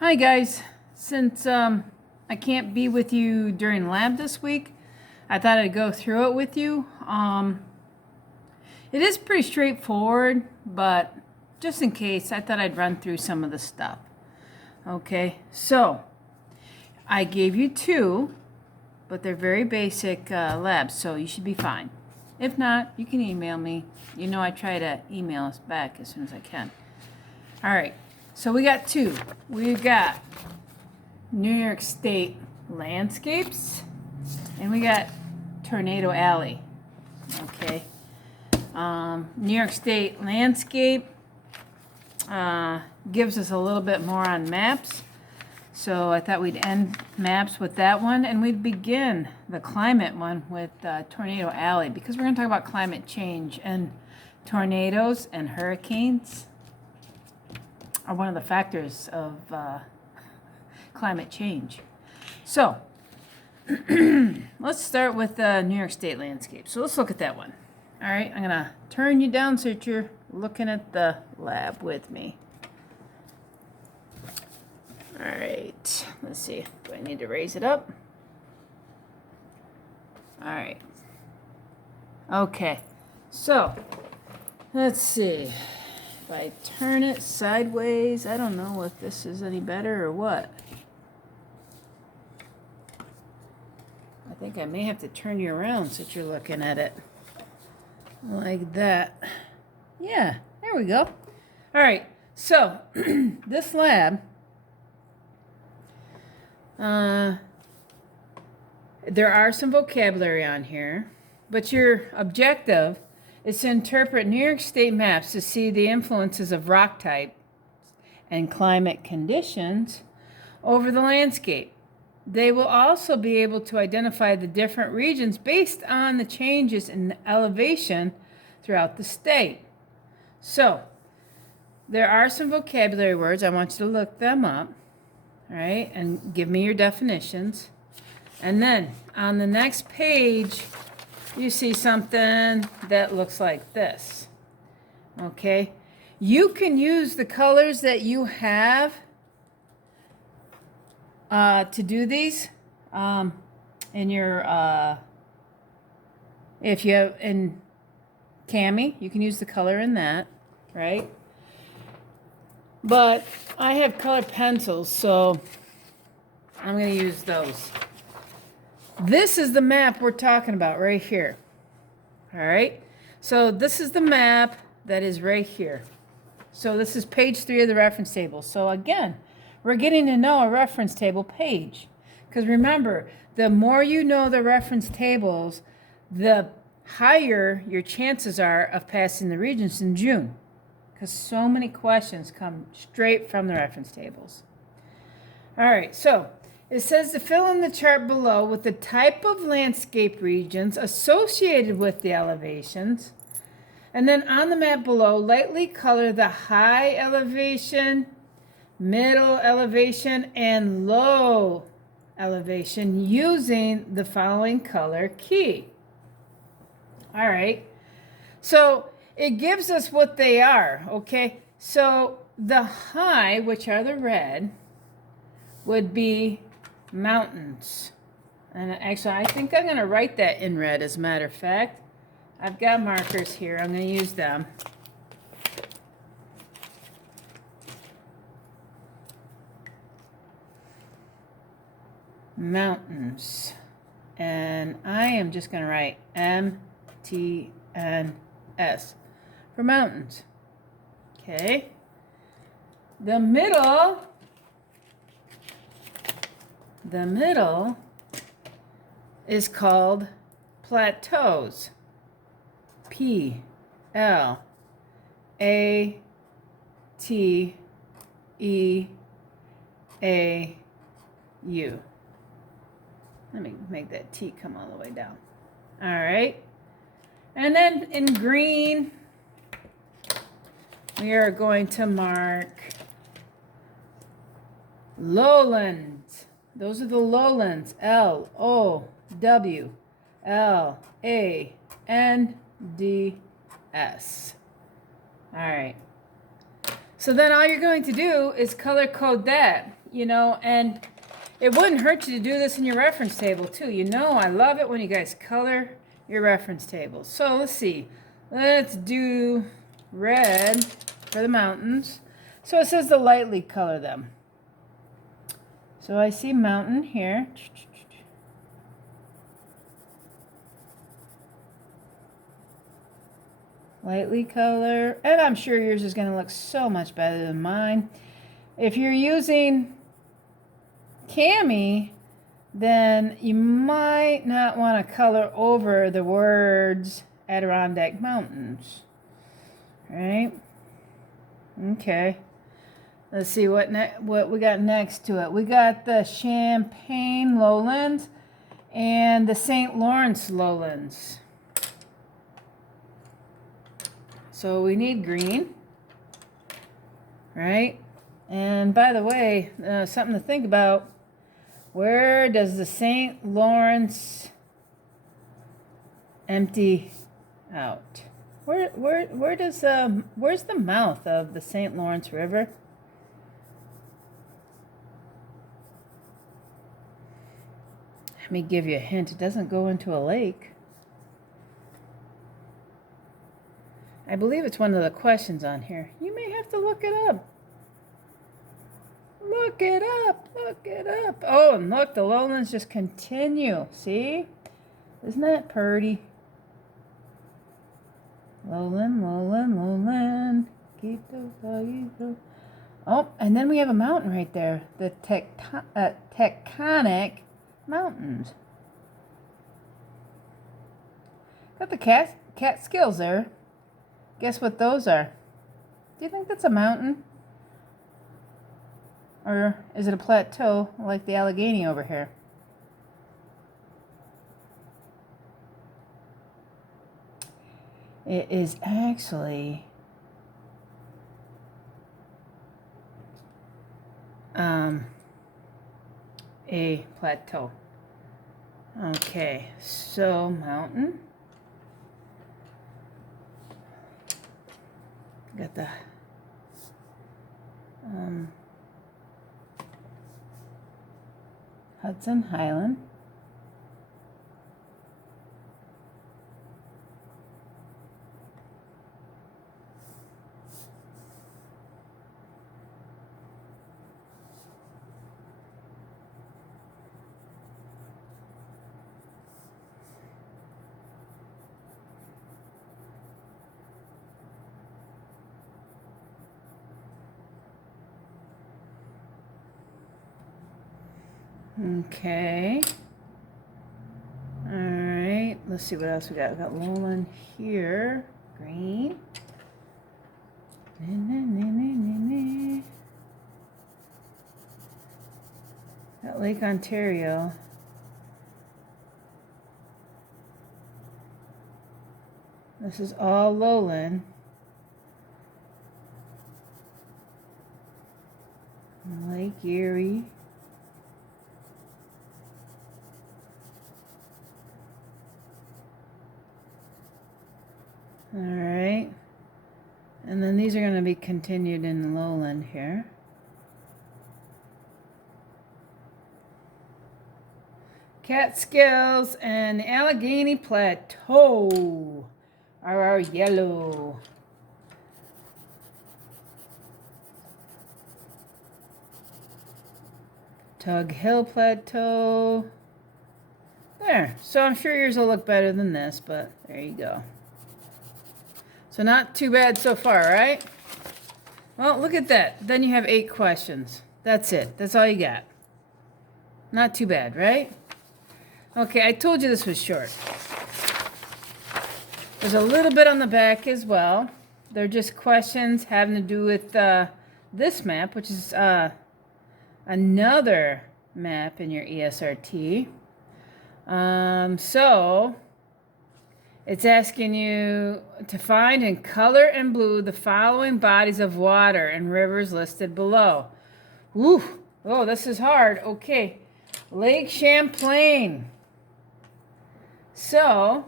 Hi guys, since I can't be with you during lab this week, I thought I'd go through it with you. It is pretty straightforward, but just in case, I thought I'd run through some of the stuff. Okay, so I gave you two, but they're very basic labs, so you should be fine. If not, you can email me. You know I try to email us back as soon as I can. All right, so we got two. We've got New York State landscapes, and we got Tornado Alley. Okay, New York State landscape gives us a little bit more on maps. So I thought we'd end maps with that one, and we'd begin the climate one with Tornado Alley, because we're going to talk about climate change, and tornadoes and hurricanes are one of the factors of climate change. So let's start with the New York State landscape. So let's look at that one. All right, I'm going to turn you down so that you're looking at the lab with me. All right, let's see. Do I need to raise it up? All right. Okay, so let's see. If I turn it sideways, I don't know if this is any better or what. I think I may have to turn you around so that you're looking at it. Like that. Yeah, there we go. All right, so this lab, there are some vocabulary on here, but your objective is to interpret New York State maps to see the influences of rock type and climate conditions over the landscape. They will also be able to identify the different regions based on the changes in elevation throughout the state. So, there are some vocabulary words. I want you to look them up, all right, and give me your definitions. And then on the next page, you see something that looks like this. Okay, you can use the colors that you have to do these in your if you have in Cami, you can use the color in that, right? But I have colored pencils, so I'm going to use those. This is the map we're talking about right here. All right, so this is the map that is right here. So this is page 3 of the reference table. So again, we're getting to know a reference table page, because remember, the more you know the reference tables, the higher your chances are of passing the Regents in June, because so many questions come straight from the reference tables. All right, so it says to fill in the chart below with the type of landscape regions associated with the elevations. And then on the map below, lightly color the high elevation, middle elevation, and low elevation using the following color key. All right. So it gives us what they are, okay? So the high, which are the red, would be mountains. And actually, I think I'm going to write that in red, as a matter of fact. I've got markers here. I'm going to use them. Mountains. And I am just going to write MTNS for mountains. Okay. The middle is called plateaus. PLATEAU. Let me make that T come all the way down. All right. And then in green, we are going to mark lowlands. Those are the lowlands. LOWLANDS. All right. So then all you're going to do is color code that, you know, and it wouldn't hurt you to do this in your reference table too. You know, I love it when you guys color your reference tables. So let's see. Let's do red for the mountains. So it says to lightly color them. So I see mountain here. Lightly color, and I'm sure yours is going to look so much better than mine. If you're using Cami, then you might not want to color over the words Adirondack Mountains. Right? Okay. Let's see what we got next to it. We got the Champaign Lowlands and the St. Lawrence Lowlands. So we need green, right? And by the way, something to think about. Where does the St. Lawrence empty out? Where does where's the mouth of the St. Lawrence River? Let me give you a hint. It doesn't go into a lake. I believe it's one of the questions on here. You may have to look it up. Look it up. Look it up. Oh, and look, the lowlands just continue. See? Isn't that pretty? Lowland, lowland, lowland. Keep those doggies. Oh, and then we have a mountain right there. The tectonic mountains. Got the Catskills there. Guess what those are? Do you think that's a mountain? Or is it a plateau like the Allegheny over here? It is actually a plateau. Okay, so mountain. Got the Hudson Highland. Okay. All right. Let's see what else we got. We got lowland here. Green. Got Lake Ontario. This is all lowland. Lake Erie. All right, and then these are going to be continued in the lowland here. Catskills and the Allegheny Plateau are our yellow. Tug Hill Plateau. There, so I'm sure yours will look better than this, but there you go. So not too bad so far, right? Well, look at that. Then you have 8 questions. That's it. That's all you got. Not too bad, right? Okay, I told you this was short. There's a little bit on the back as well. They're just questions having to do with this map, which is another map in your ESRT. So it's asking you to find in color and blue the following bodies of water and rivers listed below. Woo! Oh, this is hard. Okay. Lake Champlain. So,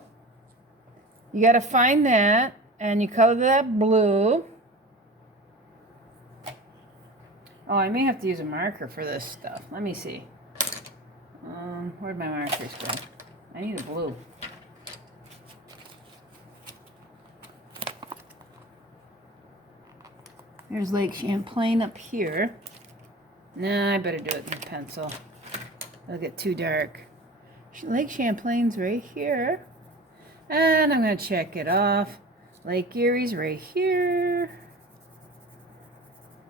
you got to find that, and you color that blue. Oh, I may have to use a marker for this stuff. Let me see. Where'd my markers go? I need a blue. There's Lake Champlain up here. Nah, I better do it in pencil. It'll get too dark. Lake Champlain's right here. And I'm going to check it off. Lake Erie's right here.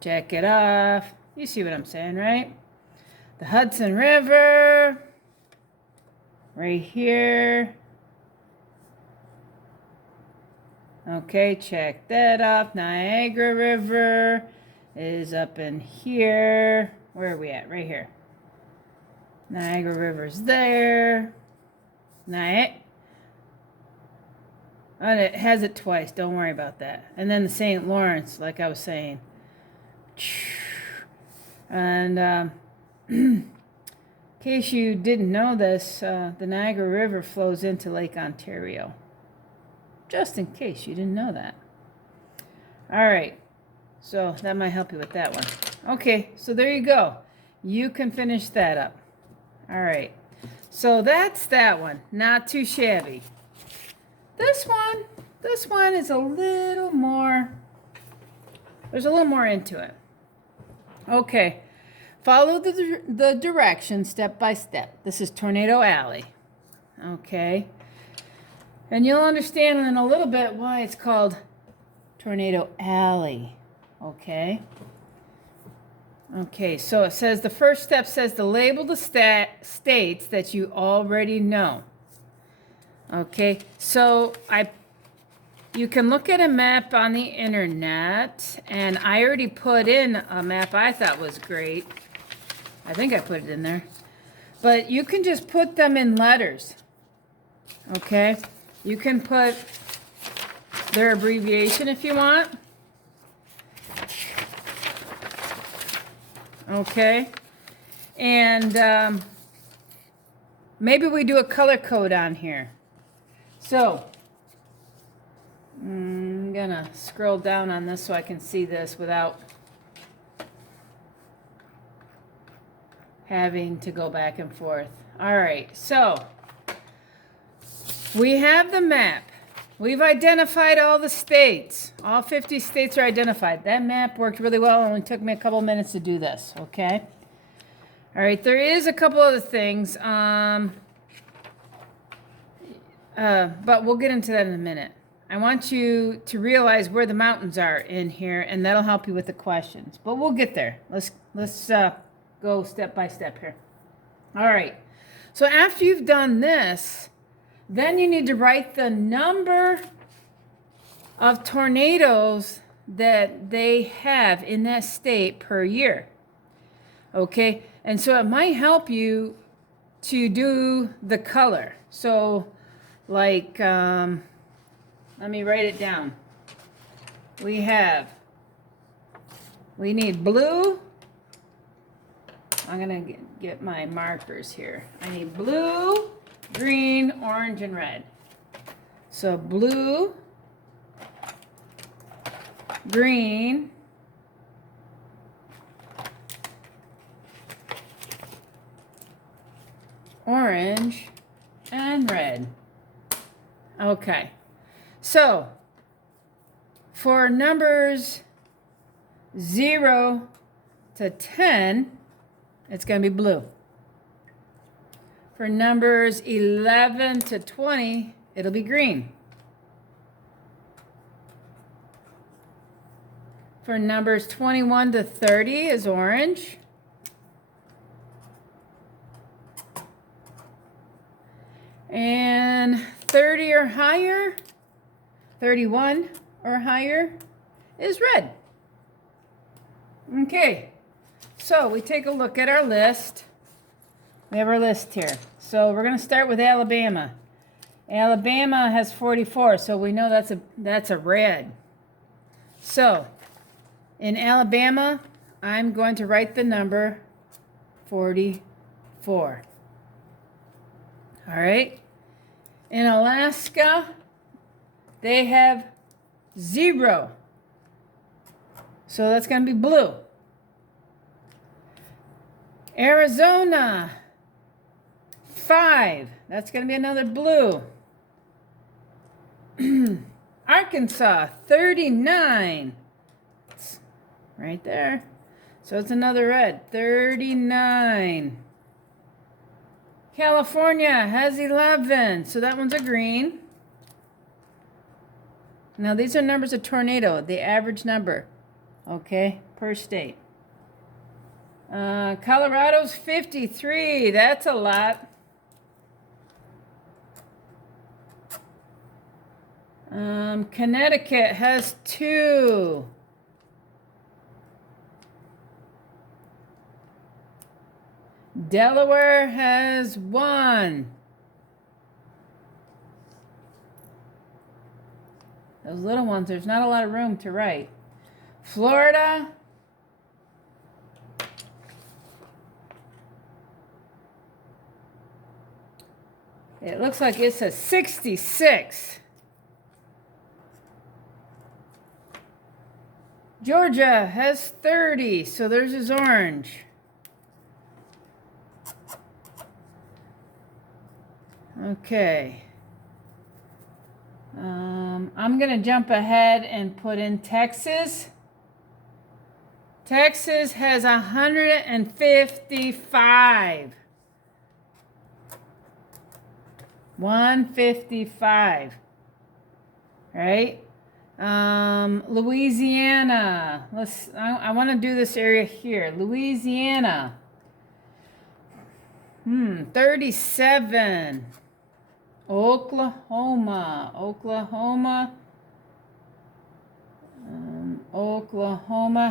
Check it off. You see what I'm saying, right? The Hudson River. Right here. Okay, check that off. Niagara River is up in here. Where are we at? Right here. Niagara River's there. And it has it twice. Don't worry about that. And then the St. Lawrence, like I was saying. And in case you didn't know this, the Niagara River flows into Lake Ontario. Just in case you didn't know that. All right. So that might help you with that one. Okay, so there you go. You can finish that up. All right. So that's that one. Not too shabby. This one is a little more, there's a little more into it. Okay. Follow the directions step by step. This is Tornado Alley. Okay. And you'll understand in a little bit why it's called Tornado Alley. Okay. Okay, so it says the first step says to label the states that you already know. Okay, so you can look at a map on the internet, and I already put in a map I thought was great. I think I put it in there. But you can just put them in letters. Okay? You can put their abbreviation if you want. Okay? And maybe we do a color code on here. So, I'm going to scroll down on this so I can see this without having to go back and forth. All right, so we have the map. We've identified all the states. All 50 states are identified. That map worked really well. It only took me a couple minutes to do this, okay? All right, there is a couple other things, but we'll get into that in a minute. I want you to realize where the mountains are in here, and that'll help you with the questions. But we'll get there. Let's go step by step here. All right. So after you've done this, then you need to write the number of tornadoes that they have in that state per year. Okay? And so it might help you to do the color. So, like, let me write it down. We need blue. I'm going to get my markers here. I need blue, green, orange, and red. So blue, green, orange, and red. Okay. So for numbers 0 to 10, it's going to be blue. For numbers 11 to 20, it'll be green. For numbers 21 to 30 is orange. And 30 or higher, 31 or higher is red. Okay. So we take a look at our list. We have our list here. So we're going to start with Alabama. Alabama has 44, so we know that's a red. So in Alabama, I'm going to write the number 44. All right. In Alaska, they have 0. So that's going to be blue. Arizona, 5. That's going to be another blue. Arkansas, 39. It's right there. So it's another red, 39. California has 11, so that one's a green. Now these are numbers of tornado, the average number, okay, per state. Colorado's 53, that's a lot. Connecticut has 2. Delaware has 1. Those little ones, there's not a lot of room to write. Florida, it looks like it's a 66. Georgia has 30, so there's his orange. Okay. I'm going to jump ahead and put in Texas. Texas has 155. 155. Right? Louisiana. I want to do this area here. Louisiana. 37. Oklahoma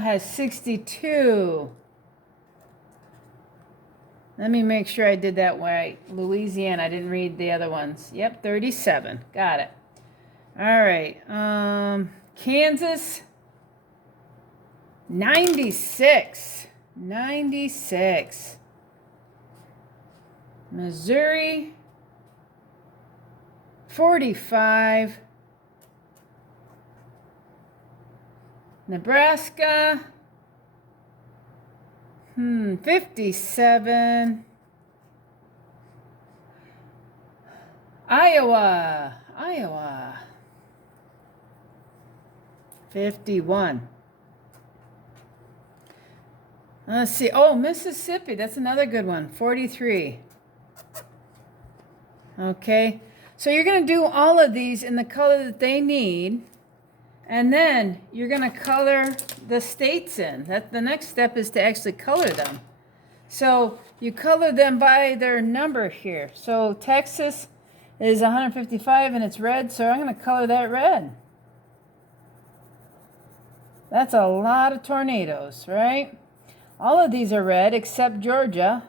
has 62. Let me make sure I did that right. Louisiana, I didn't read the other ones. Yep, 37. Got it. All right. Kansas, 96. 96. Missouri, 45. Nebraska, 57. Iowa, 51. Let's see. Oh, Mississippi, that's another good one. 43. Okay, so you're going to do all of these in the color that they need, and then you're going to color the states in. The next step is to actually color them. So you color them by their number here. So Texas is 155 and it's red, so I'm going to color that red. That's a lot of tornadoes, right? All of these are red except Georgia.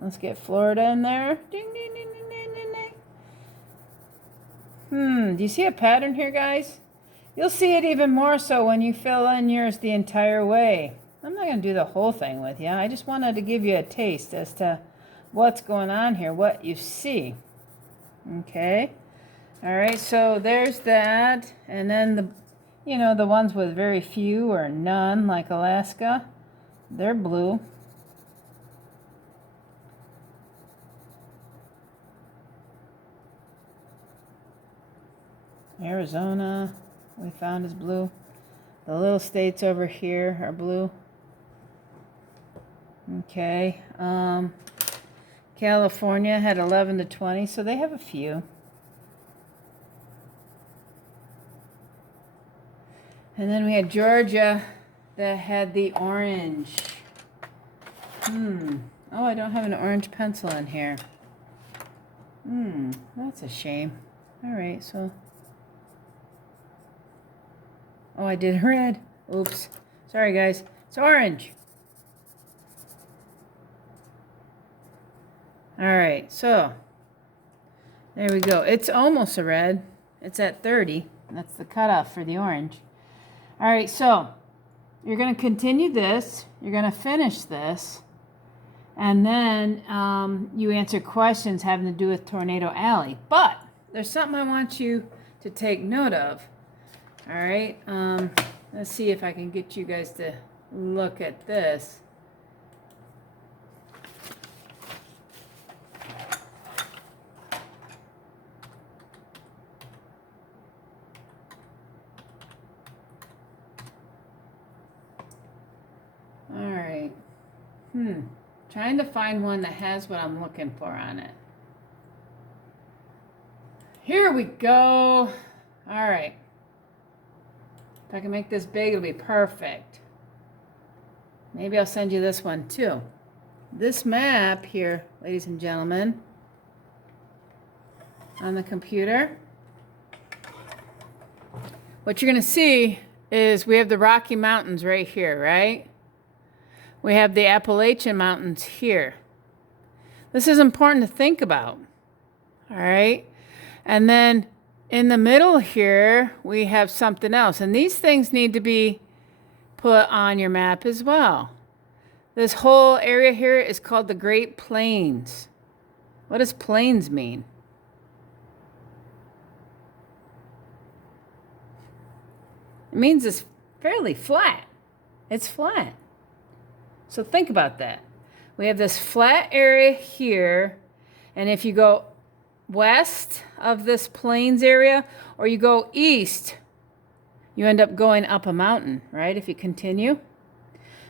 Let's get Florida in there. Ding, ding, ding, ding, ding, ding, ding. Do you see a pattern here, guys? You'll see it even more so when you fill in yours the entire way. I'm not going to do the whole thing with you. I just wanted to give you a taste as to what's going on here, what you see. Okay. All right, so there's that. And then the ones with very few or none, like Alaska, they're blue. Arizona, we found is blue. The little states over here are blue. Okay. California had 11 to 20, so they have a few. And then we had Georgia that had the orange. Oh, I don't have an orange pencil in here. That's a shame. All right, so... Oh, I did red. Oops. Sorry, guys. It's orange. All right, so there we go. It's almost a red. It's at 30. That's the cutoff for the orange. All right, so you're going to continue this. You're going to finish this. And then you answer questions having to do with Tornado Alley. But there's something I want you to take note of. All right, let's see if I can get you guys to look at this. All right. Trying to find one that has what I'm looking for on it. Here we go. All right. If I can make this big, it'll be perfect. Maybe I'll send you this one too. This map here, ladies and gentlemen, on the computer. What you're going to see is we have the Rocky Mountains right here, right? We have the Appalachian Mountains here. This is important to think about, all right? And then in the middle here, we have something else. And these things need to be put on your map as well. This whole area here is called the Great Plains. What does plains mean? It means it's fairly flat. It's flat. So think about that. We have this flat area here, and if you go west of this plains area, or you go east, you end up going up a mountain, right? If you continue.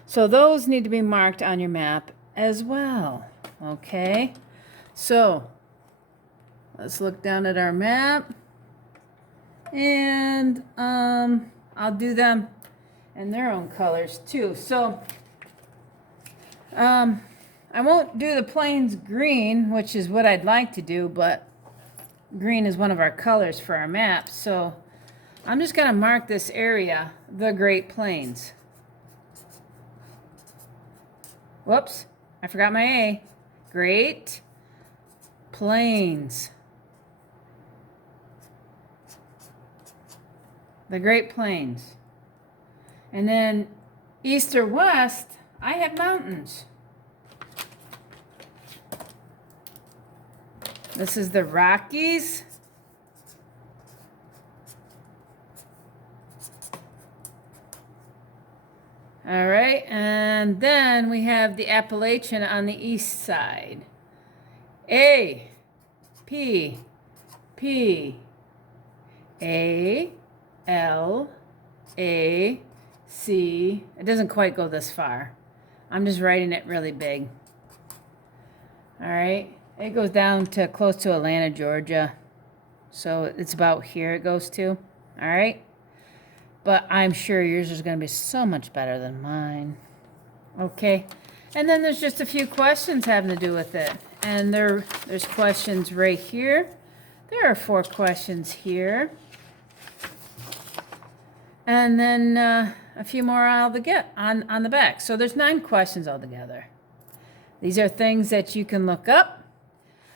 So those need to be marked on your map as well, okay? So let's look down at our map, and I'll do them in their own colors too. So I won't do the plains green, which is what I'd like to do, but green is one of our colors for our map. So I'm just going to mark this area, the Great Plains. Whoops, I forgot my A. Great Plains. The Great Plains. And then east or west, I have mountains. This is the Rockies. All right, and then we have the Appalachian on the east side. A, P, P, A, L, A, C. It doesn't quite go this far. I'm just writing it really big. All right, it goes down to close to Atlanta, Georgia. So it's about here it goes to. All right. But I'm sure yours is going to be so much better than mine. Okay. And then there's just a few questions having to do with it. And there's questions right here. There are 4 questions here. And then a few more on the back. So there's 9 questions altogether. These are things that you can look up.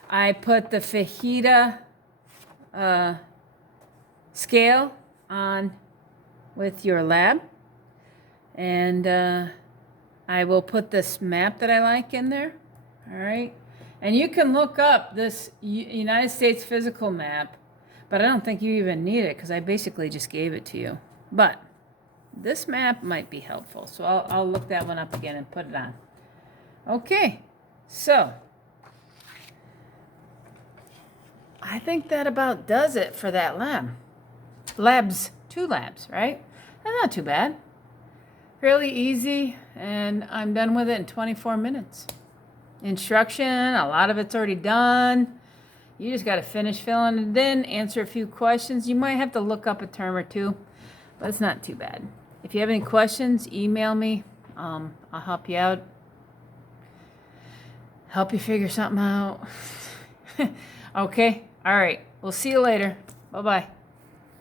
I put the fajita scale on with your lab, and I will put this map that I like in there. All right, and you can look up this United States physical map, but I don't think you even need it because I basically just gave it to you. But this map might be helpful, so I'll look that one up again and put it on. Okay, so I think that about does it for that lab. Labs, 2 labs, right? That's not too bad. Fairly easy, and I'm done with it in 24 minutes. Instruction, a lot of it's already done. You just got to finish filling it in, answer a few questions. You might have to look up a term or two, but it's not too bad. If you have any questions, email me. I'll help you out. Help you figure something out. Okay? All right. We'll see you later. Bye-bye.